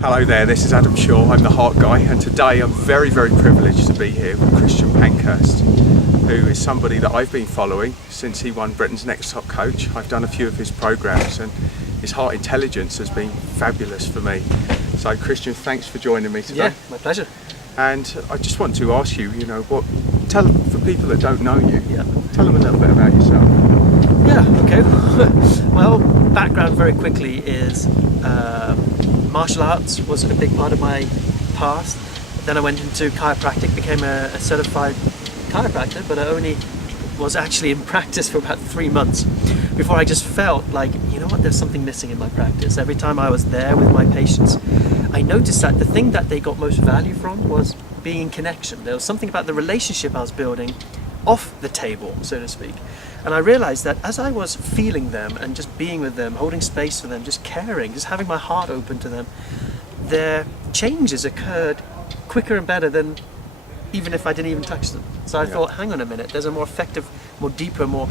Hello there, this is Adam Shaw, I'm the Heart Guy, and today I'm very, very privileged to be here with Christian Pankhurst, who is somebody that I've been following since he won Britain's Next Top Coach. I've done a few of his programs and his heart intelligence has been fabulous for me. So Christian, thanks for joining me today. Yeah, my pleasure. And I just want to ask you, tell for people that don't know you, tell them a little bit about yourself. Yeah, okay. Well, background very quickly is martial arts was a big part of my past. Then I went into chiropractic, became a certified chiropractor, but I only was actually in practice for about 3 months before I just felt like, you know what, there's something missing in my practice. Every time I was there with my patients, I noticed that the thing that they got most value from was being in connection. There was something about the relationship I was building off the table, so to speak. And I realized that as I was feeling them and just being with them, holding space for them, just caring, just having my heart open to them, their changes occurred quicker and better than even if I didn't even touch them. So I thought, hang on a minute, there's a more effective, more deeper, more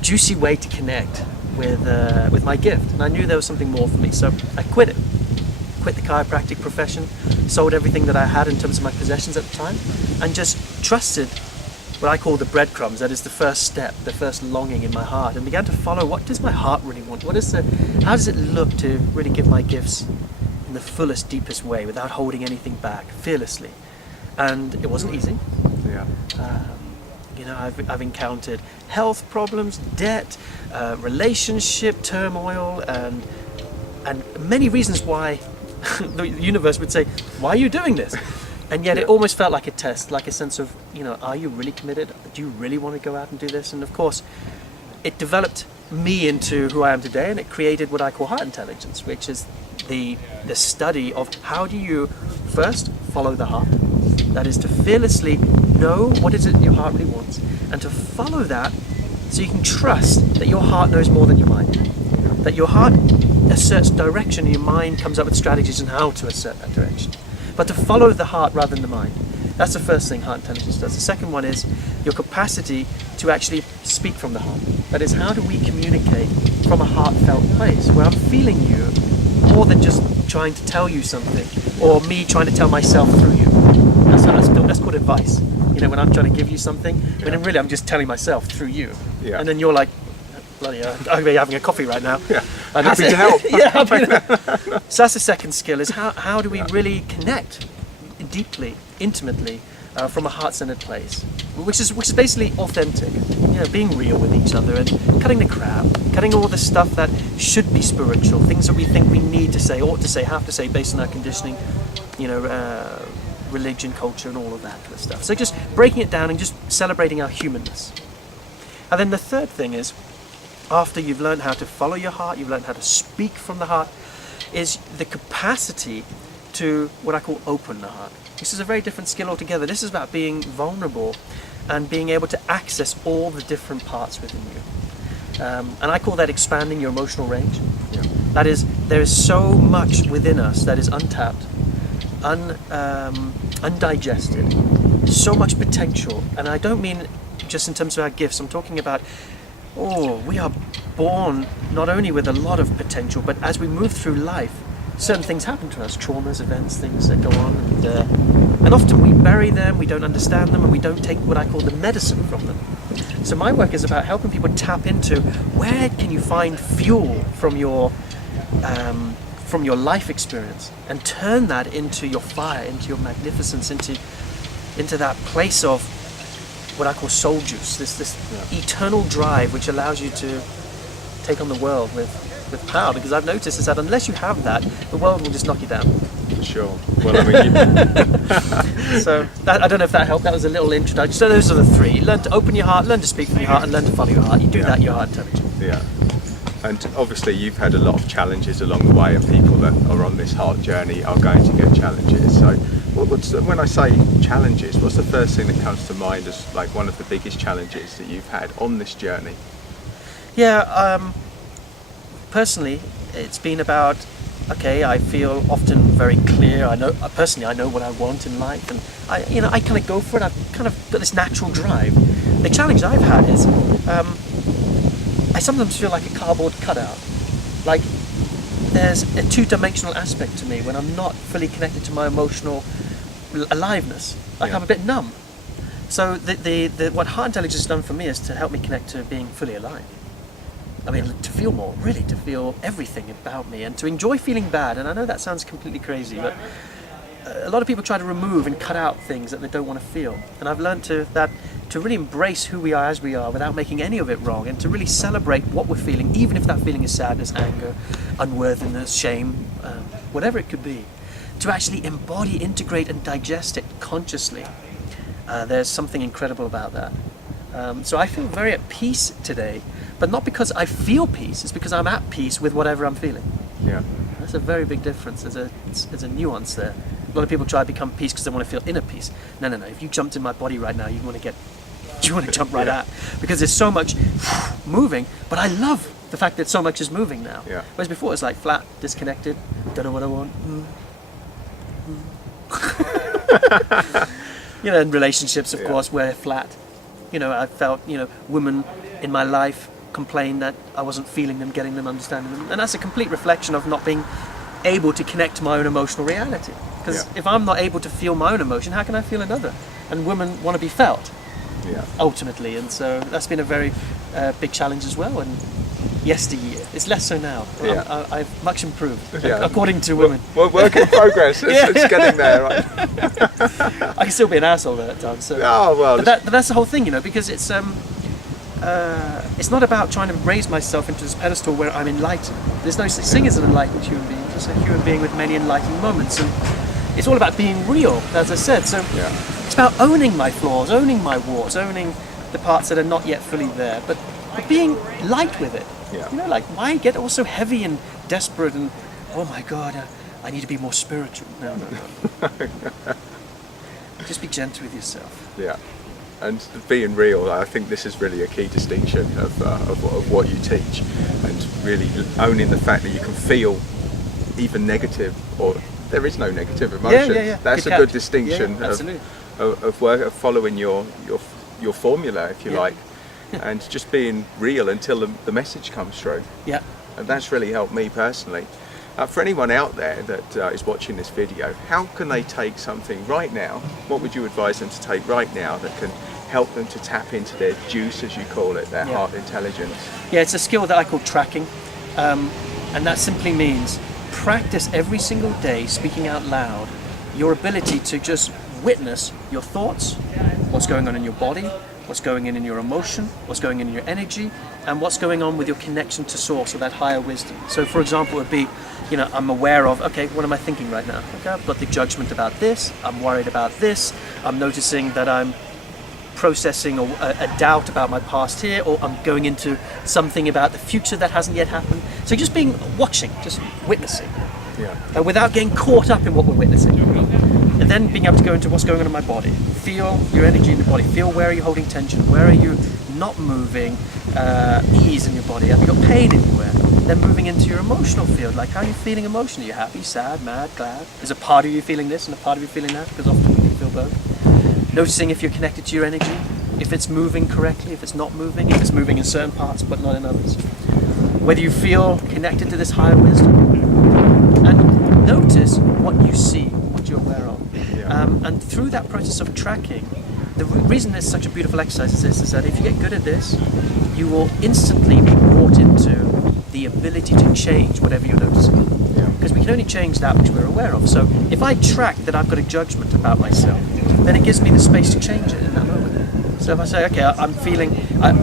juicy way to connect with my gift. And I knew there was something more for me, so I quit it. Quit the chiropractic profession, sold everything that I had in terms of my possessions at the time, and just trusted what I call the breadcrumbs. That is the first step, the first longing in my heart, and began to follow what does my heart really want? How does it look to really give my gifts in the fullest, deepest way without holding anything back, fearlessly? And it wasn't easy. Yeah. I've encountered health problems, debt, relationship turmoil, and many reasons why the universe would say, why are you doing this? And yet it almost felt like a test, like a sense of, are you really committed? Do you really want to go out and do this? And of course, it developed me into who I am today, and it created what I call heart intelligence, which is the study of how do you first follow the heart. That is to fearlessly know what is it your heart really wants, and to follow that so you can trust that your heart knows more than your mind. That your heart asserts direction and your mind comes up with strategies on how to assert that direction. But to follow the heart rather than the mind. That's the first thing heart intelligence does. The second one is your capacity to actually speak from the heart. That is, how do we communicate from a heartfelt place where I'm feeling you more than just trying to tell you something, or me trying to tell myself through you. That's called advice. When I'm trying to give you something, when really I'm just telling myself through you. Yeah. And then you're like, bloody hell, I'm having a coffee right now. Yeah. Happy to help. Yeah, so that's the second skill, is how do we really connect deeply, intimately, from a heart-centered place, which is basically authentic, being real with each other and cutting the crap, cutting all the stuff that should be spiritual, things that we think we need to say, ought to say, have to say based on our conditioning, religion, culture, and all of that kind of stuff. So just breaking it down and just celebrating our humanness. And then the third thing is, after you've learned how to follow your heart, you've learned how to speak from the heart, is the capacity to what I call open the heart. This is a very different skill altogether. This is about being vulnerable and being able to access all the different parts within you. And I call that expanding your emotional range. Yeah. That is, there is so much within us that is untapped, undigested, so much potential. And I don't mean just in terms of our gifts. I'm talking about, we are born not only with a lot of potential, but as we move through life, certain things happen to us, traumas, events, things that go on, and often we bury them, we don't understand them, and we don't take what I call the medicine from them. So my work is about helping people tap into where can you find fuel from your life experience, and turn that into your fire, into your magnificence, into that place of what I call soul juice, this eternal drive which allows you to take on the world with power. Because I've noticed is that unless you have that, the world will just knock you down. For sure. Well, I mean, so I don't know if that helped. That was a little introduction. So those are the three: learn to open your heart, learn to speak from your heart, and learn to follow your heart. You do that, your heart intelligence. Yeah. And obviously you've had a lot of challenges along the way, and people that are on this heart journey are going to get challenges. So when I say challenges, what's the first thing that comes to mind as like one of the biggest challenges that you've had on this journey? Yeah, personally, it's been about, I feel often very clear. I know what I want in life, and I kind of go for it. I've kind of got this natural drive. The challenge I've had is I sometimes feel like a cardboard cutout. Like there's a two-dimensional aspect to me when I'm not fully connected to my emotional aliveness. Like I'm a bit numb. So the what heart intelligence has done for me is to help me connect to being fully alive. I mean, to feel more, really, to feel everything about me and to enjoy feeling bad. And I know that sounds completely crazy, but a lot of people try to remove and cut out things that they don't want to feel. And I've learned to really embrace who we are as we are without making any of it wrong, and to really celebrate what we're feeling, even if that feeling is sadness, anger, unworthiness, shame, whatever it could be. To actually embody, integrate and digest it consciously. There's something incredible about that. So I feel very at peace today, but not because I feel peace, it's because I'm at peace with whatever I'm feeling. Yeah. That's a very big difference. There's a nuance there. A lot of people try to become peace because they want to feel inner peace. No. If you jumped in my body right now, you want to jump right out, because there's so much moving. But I love the fact that so much is moving now. Yeah. Whereas before it's like flat, disconnected, don't know what I want. In relationships, of course, we're flat. I felt, women in my life complain that I wasn't feeling them, getting them, understanding them. And that's a complete reflection of not being able to connect to my own emotional reality. Because if I'm not able to feel my own emotion, how can I feel another? And women want to be felt, ultimately. And so that's been a very big challenge as well. And yesteryear, it's less so now. I've much improved, according to women. Well, work in progress. It's getting there, right? I can still be an asshole at times. So. But that's the whole thing, because it's not about trying to raise myself into this pedestal where I'm enlightened. There's no such thing as an enlightened human being, just a human being with many enlightened moments. And it's all about being real, as I said. So it's about owning my flaws, owning my warts, owning the parts that are not yet fully there, but being light with it. Why get all so heavy and desperate and, oh my God, I need to be more spiritual. No. Just be gentle with yourself. Yeah. And being real, I think this is really a key distinction of what you teach, and really owning the fact that you can feel even negative, or there is no negative emotion. That's a good distinction of following your formula, if you like, and just being real until the message comes through. Yeah. And that's really helped me personally. For anyone out there that is watching this video, how can they take something right now? What would you advise them to take right now that can help them to tap into their juice, as you call it, their heart intelligence? Yeah, it's a skill that I call tracking. And that simply means practice every single day speaking out loud your ability to just witness your thoughts, what's going on in your body, what's going in your emotion, what's going in your energy, and what's going on with your connection to source, or that higher wisdom. So for example, it would be, I'm aware of, okay, what am I thinking right now? Okay, I've got the judgment about this, I'm worried about this, I'm noticing that I'm processing a doubt about my past here, or I'm going into something about the future that hasn't yet happened. So just watching, just witnessing, without getting caught up in what we're witnessing. And then being able to go into what's going on in my body. Feel your energy in the body. Feel where are you holding tension, where are you not moving, ease in your body. Have you got pain anywhere? Then moving into your emotional field, like how are you feeling emotionally? Are you happy, sad, mad, glad? Is a part of you feeling this and a part of you feeling that? Because often we can feel both. Noticing if you're connected to your energy, if it's moving correctly, if it's not moving, if it's moving in certain parts but not in others. Whether you feel connected to this higher wisdom. And notice what you see, what you're aware of. And through that process of tracking, the reason it's such a beautiful exercise is that if you get good at this, you will instantly be brought into the ability to change whatever you're noticing. Because we can only change that which we're aware of. So if I track that I've got a judgment about myself, then it gives me the space to change it in that moment. So if I say, okay, I'm feeling,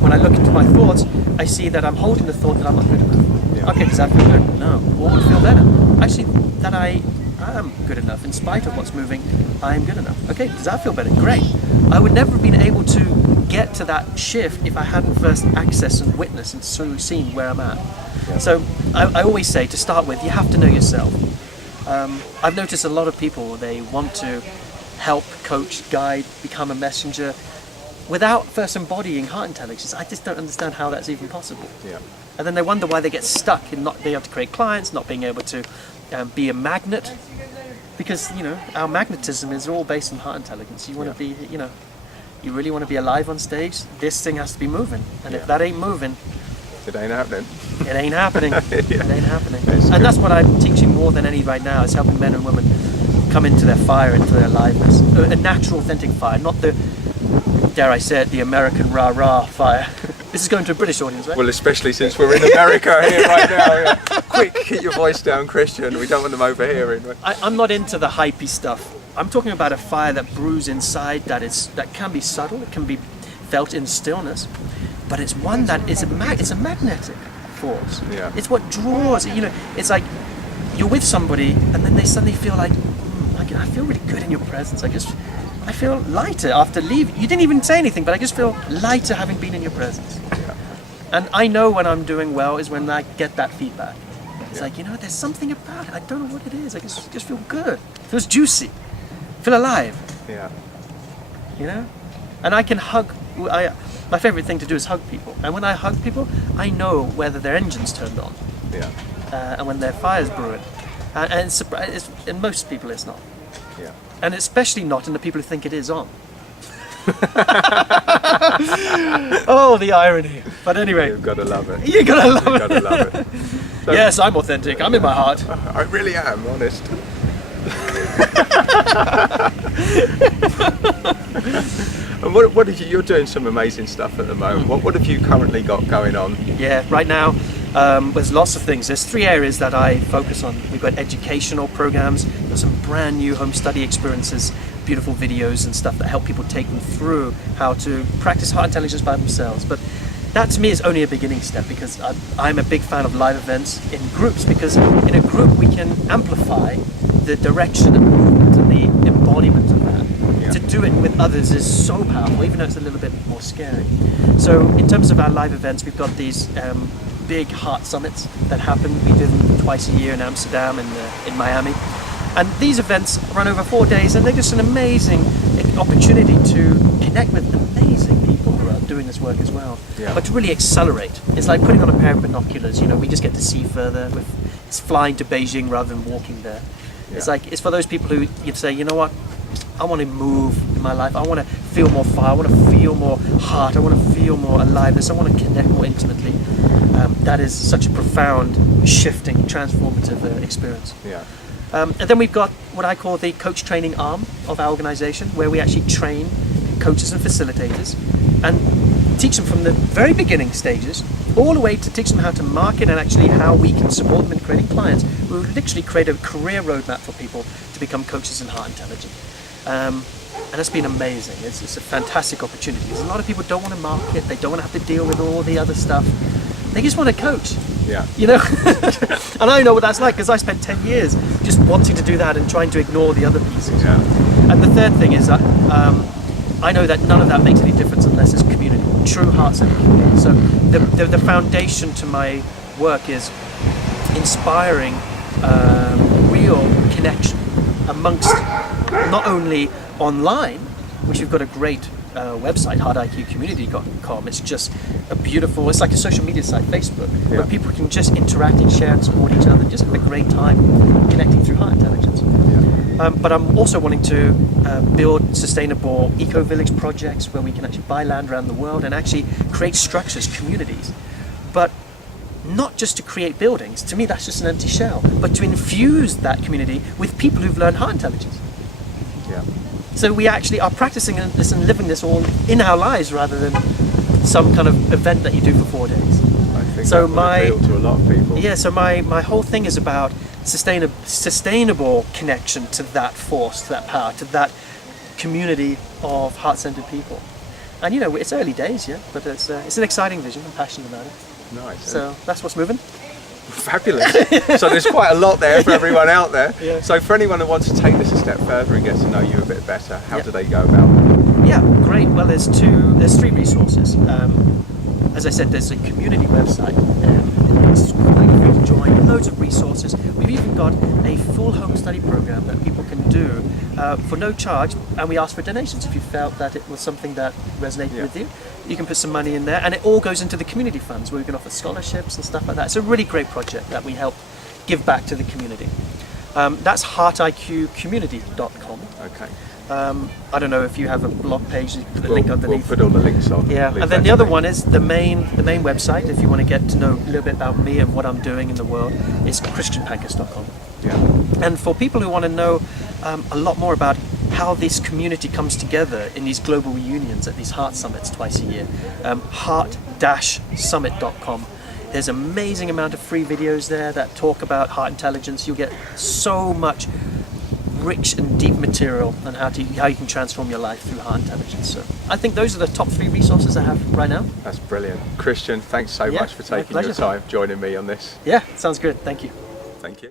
when I look into my thoughts, I see that I'm holding the thought that I'm not good enough. Okay, does that feel good? No. What would feel better? Actually, that I am good enough. In spite of what's moving, I am good enough. Okay, does that feel better? Great. I would never have been able to get to that shift if I hadn't first accessed and witnessed and seen where I'm at. So I always say, to start with, you have to know yourself. I've noticed a lot of people, they want to help, coach, guide, become a messenger without first embodying heart intelligence. I just don't understand how that's even possible. And then they wonder why they get stuck in not being able to create clients, not being able to be a magnet, because our magnetism is all based on heart intelligence. You want to be, you really want to be alive on stage. This thing has to be moving, and if that ain't moving, It ain't happening. It ain't happening. Yeah. It ain't happening. It's And good. that's what I'm teaching more than any right now, is helping men and women come into their fire, into their aliveness. A natural, authentic fire, not the, dare I say it, the American rah-rah fire. This is going to a British audience, right? Well, especially since we're in America here right now. Yeah. Quick, keep your voice down, Christian. We don't want them overhearing. I'm not into the hypey stuff. I'm talking about a fire that brews inside, that can be subtle, it can be felt in stillness, but it's one that is it's a magnetic force. Yeah. It's what draws. It's like you're with somebody, and then they suddenly feel like, I feel really good in your presence. I feel lighter after leaving. You didn't even say anything, but I just feel lighter having been in your presence. Yeah. And I know when I'm doing well is when I get that feedback. It's Yeah. like, there's something about it. I don't know what it is. I just feel good. It feels juicy. I feel alive. Yeah. And I can hug. My favorite thing to do is hug people. And when I hug people, I know whether their engine's turned on Yeah. and when their fire's brewing. And in most people, it's not. Yeah. And especially not in the people who think it is on. Oh, the irony. But anyway, You've got to love it. you gotta love You've got to it. love it. So, Yes, I'm authentic. I'm in my heart. I really am, honest. And what have you're doing some amazing stuff at the moment. What have you currently got going on? Yeah, right now, there's lots of things. There's 3 areas that I focus on. We've got educational programs, there's some brand new home study experiences, beautiful videos and stuff that help people take them through how to practice heart intelligence by themselves. But that to me is only a beginning step, because I'm a big fan of live events in groups, because in a group we can amplify the direction and movement and the embodiment of that. Yeah. To do it with others is so powerful, even though it's a little bit more scary. So in terms of our live events, we've got these big heart summits that happen. We do them twice a year in Amsterdam and in Miami. And these events run over 4 days, and they're just an amazing opportunity to connect with amazing people who are doing this work as well. Yeah. But to really accelerate. It's like putting on a pair of binoculars, we just get to see further. It's flying to Beijing rather than walking there. Yeah. It's for those people who you'd say, you know what, I want to move in my life. I want to feel more fire. I want to feel more heart. I want to feel more aliveness. I want to connect more intimately. That is such a profound, shifting, transformative experience. Yeah. And then we've got what I call the coach training arm of our organisation, where we actually train coaches and facilitators and teach them from the very beginning stages all the way to teach them how to market, and actually how we can support them in creating clients. We literally create a career roadmap for people to become coaches in heart intelligence. And it's been amazing. It's a fantastic opportunity. Because a lot of people don't want to market, they don't want to have to deal with all the other stuff. They just want to coach. Yeah. And I know what that's like, because I spent 10 years just wanting to do that and trying to ignore the other pieces. Yeah. And the third thing is that I know that none of that makes any difference unless it's community, true heart-centered community. So the foundation to my work is inspiring real connection amongst, not only online, which we've got a great website, heartiqcommunity.com. It's just it's like a social media site, Facebook, Yeah. where people can just interact and share and support each other and just have a great time connecting through heart intelligence. Yeah. But I'm also wanting to build sustainable eco-village projects where we can actually buy land around the world and actually create structures, communities. But not just to create buildings. To me, that's just an empty shell. But to infuse that community with people who've learned heart intelligence. Yeah. So we actually are practicing this and living this all in our lives, rather than some kind of event that you do for 4 days. I think So that would appeal to a lot of people. Yeah, so my whole thing is about sustainable connection to that force, to that power, to that community of heart-centered people. And it's early days, yeah, but it's an exciting vision. I'm passionate about it. Nice. So that's what's moving. Fabulous. So there's quite a lot there for everyone out there. Yeah. So for anyone who wants to take this a step further and get to know you a bit better, how Yeah. do they go about it? Yeah, great. Well, there's 3 resources. As I said, there's a community website. It's quite free to join. Loads of resources. We've even got a full home study program that people can do for no charge, and we ask for donations if you felt that it was something that resonated Yeah. with you. You can put some money in there, and it all goes into the community funds where we can offer scholarships and stuff like that. It's a really great project that we help give back to the community. That's heartiqcommunity.com. Okay. I don't know if you have a blog page, the We'll, link we'll underneath. put all the links on. Yeah, Leave and then that the other to me. one is the main website. If you want to get to know a little bit about me and what I'm doing in the world, is christianpankhurst.com. Yeah. And for people who want to know a lot more about how this community comes together in these global reunions at these Heart Summits twice a year, heart-summit.com. There's an amazing amount of free videos there that talk about heart intelligence. You'll get so much rich and deep material on how you can transform your life through heart intelligence. So I think those are the top 3 resources I have right now. That's brilliant. Christian, thanks so Yeah, much for my taking your pleasure. time joining me on this. Yeah, sounds good. Thank you. Thank you.